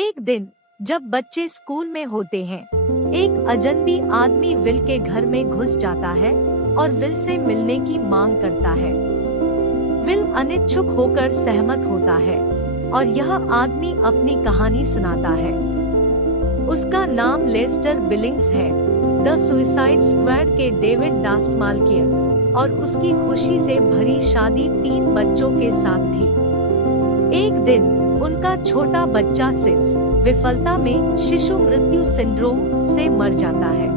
एक दिन जब बच्चे स्कूल में होते हैं, एक अजनबी आदमी विल के घर में घुस जाता है और विल से मिलने की मांग करता है। विल अनिच्छुक होकर सहमत होता है और यह आदमी अपनी कहानी सुनाता है। उसका नाम लेस्टर बिलिंग्स है, द सुसाइड स्क्वाड के डेविड डास्टमाल्कियर, और उसकी खुशी से भरी शादी 3 बच्चों के साथ थी। एक दिन उनका छोटा बच्चा सिड्स विफलता में शिशु मृत्यु सिंड्रोम से मर जाता है।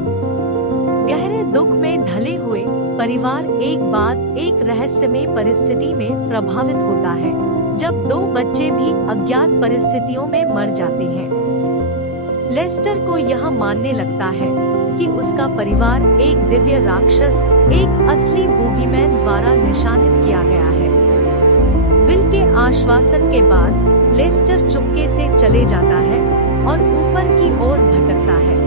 गहरे दुख में ढले हुए परिवार एक बाद एक रहस्यमय परिस्थिति में प्रभावित होता है, जब 2 बच्चे भी अज्ञात परिस्थितियों में मर जाते हैं। लेस्टर को यह मानने लगता है कि उसका परिवार एक दिव्य राक्षस, एक असली बूगीमैन द्वारा निशानित किया गया है। विल के आश्वासन के बाद लेस्टर चुपके से चले जाता है और ऊपर की ओर भटकता है।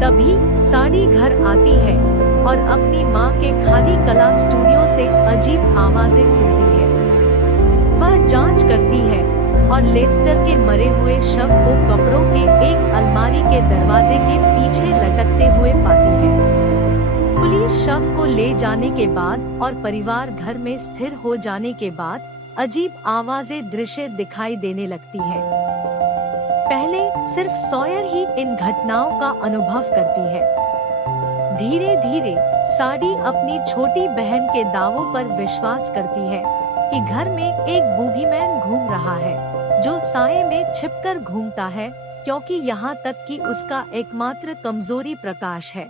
तभी साड़ी घर आती है और अपनी माँ के खाली कला स्टूडियो से अजीब आवाजें सुनती है। वह जांच करती है और लेस्टर के मरे हुए शव को कपड़ों के एक अलमारी के दरवाजे के पीछे लटकते हुए पाती है। पुलिस शव को ले जाने के बाद और परिवार घर में स्थिर हो जाने के बाद अजीब आवाजें दृश्य दिखाई देने लगती हैं। पहले सिर्फ सॉयर ही इन घटनाओं का अनुभव करती है। धीरे धीरे साड़ी अपनी छोटी बहन के दावों पर विश्वास करती है कि घर में एक बूगीमैन घूम रहा है, जो साये में छिपकर घूमता है, क्योंकि यहाँ तक कि उसका एकमात्र कमजोरी प्रकाश है।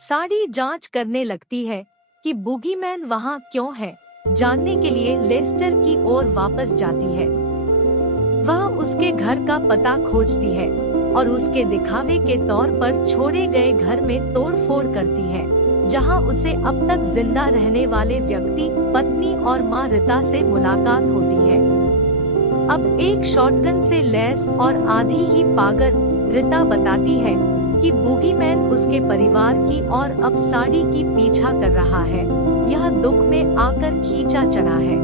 साड़ी जांच करने लगती है कि बूगीमैन वहाँ क्यों है। जानने के लिए लेस्टर की ओर वापस जाती है। वह उसके घर का पता खोजती है और उसके दिखावे के तौर पर छोड़े गए घर में तोड़फोड़ करती है, जहां उसे अब तक जिंदा रहने वाले व्यक्ति, पत्नी और मां रिता से मुलाकात होती है। अब एक शॉटगन से लैस और आधी ही पागल रिता बताती है कि बूगीमैन उसके परिवार की और अब साड़ी की पीछा कर रहा है। यह दुख में आकर खींचा चढ़ा है।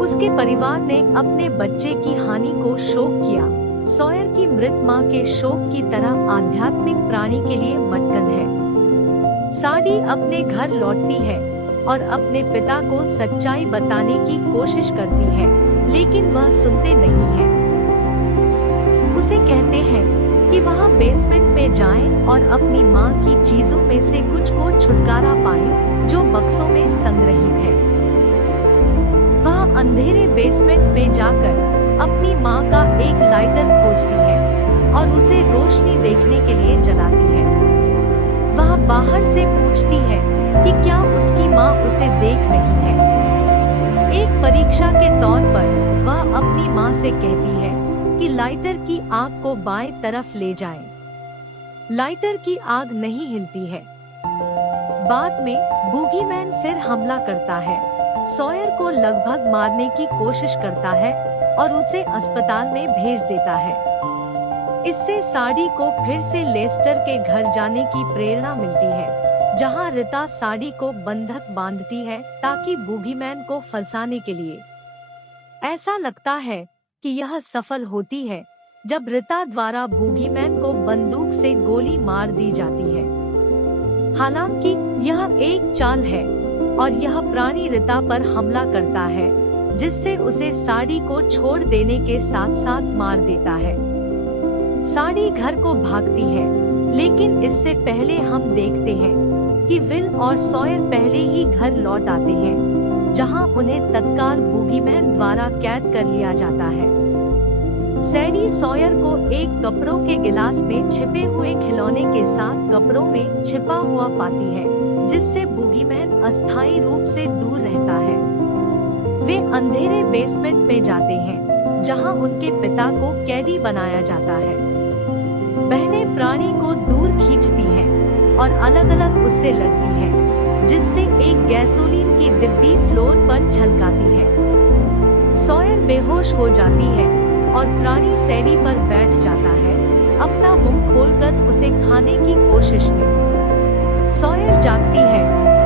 उसके परिवार ने अपने बच्चे की हानि को शोक किया। सॉयर की मृत मां के शोक की तरह आध्यात्मिक प्राणी के लिए मटकन है। साड़ी अपने घर लौटती है और अपने पिता को सच्चाई बताने की कोशिश करती है, लेकिन वह सुनते नहीं है। उसे कहते हैं कि वह बेसमेंट में जाएं और अपनी मां की चीजों में से कुछ को छुटकारा पाएं, जो बक्सों में संग्रहित है। वह अंधेरे बेसमेंट में जाकर अपनी मां का एक लाइटर खोजती है और उसे रोशनी देखने के लिए जलाती है। वह बाहर से पूछती है कि क्या उसकी मां उसे देख रही है। एक परीक्षा के तौर पर वह अपनी मां से कहती है कि लाइटर की आग को बाएं तरफ ले जाएं। लाइटर की आग नहीं हिलती है। बाद में बूगीमैन फिर हमला करता है, सॉयर को लगभग मारने की कोशिश करता है और उसे अस्पताल में भेज देता है। इससे साड़ी को फिर से लेस्टर के घर जाने की प्रेरणा मिलती है, जहां रिता साड़ी को बंधक बांधती है ताकि बूगीमैन को फंसाने के लिए। ऐसा लगता है कि यह सफल होती है जब रिता द्वारा बूगीमैन को बंदूक से गोली मार दी जाती है। हालांकि यह एक चाल है और यह प्राणी रिता पर हमला करता है, जिससे उसे साड़ी को छोड़ देने के साथ साथ मार देता है। साड़ी घर को भागती है, लेकिन इससे पहले हम देखते हैं कि विल और सॉयर पहले ही घर लौट आते हैं, जहां उन्हें तत्काल बूगीमैन द्वारा कैद कर लिया जाता है। सैडी सॉयर को एक कपड़ों के गिलास में छिपे हुए खिलौने के साथ कपड़ों में छिपा हुआ पाती है, जिससे बूगीमैन अस्थायी रूप से दूर रहता है। वे अंधेरे बेसमेंट में जाते हैं, जहां उनके पिता को कैदी बनाया जाता है। बहनें प्राणी को दूर खींचती हैं और अलग अलग उससे लड़ती हैं, जिससे एक गैसोलीन की डिब्बी फ्लोर पर छलकाती है। सॉयर बेहोश हो जाती है और प्राणी सैडी पर बैठ जाता है, अपना मुंह खोलकर उसे खाने की कोशिश में। सॉयर जागती है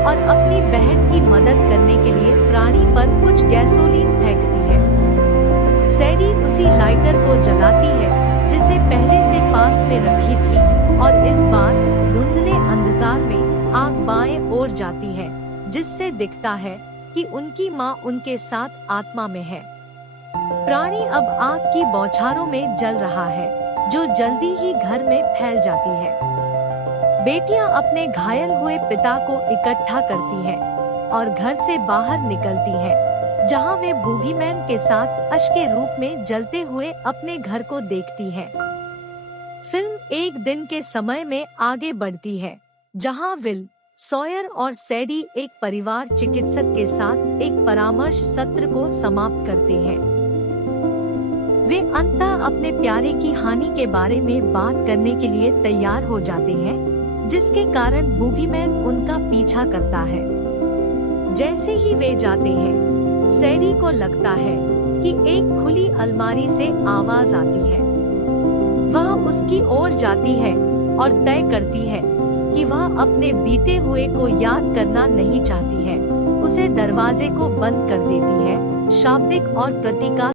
और अपनी बहन की मदद करने के लिए प्राणी पर कुछ गैसोलीन फेंकती है। सैडी उसी लाइटर को जलाती है जिसे पहले से पास में रखी थी, और इस बार धुंधले अंधकार में आग बाएं ओर जाती है, जिससे दिखता है कि उनकी मां उनके साथ आत्मा में है। प्राणी अब आग की बौछारों में जल रहा है, जो जल्दी ही घर में फैल जाती है। बेटियां अपने घायल हुए पिता को इकट्ठा करती हैं और घर से बाहर निकलती हैं, जहां वे बूगीमैन के साथ अश के रूप में जलते हुए अपने घर को देखती हैं। फिल्म एक दिन के समय में आगे बढ़ती है, जहां विल, सॉयर और सैडी एक परिवार चिकित्सक के साथ एक परामर्श सत्र को समाप्त करते हैं। वे अंततः अपने प्यारे की हानि के बारे में बात करने के लिए तैयार हो जाते हैं, जिसके कारण बूगीमैन उनका पीछा करता है। जैसे ही वे जाते हैं, सैडी को लगता है कि एक खुली अलमारी से आवाज आती है। वह उसकी ओर जाती है और तय करती है कि वह अपने बीते हुए को याद करना नहीं चाहती है। उसे दरवाजे को बंद कर देती है, शाब्दिक और प्रतीकात्मक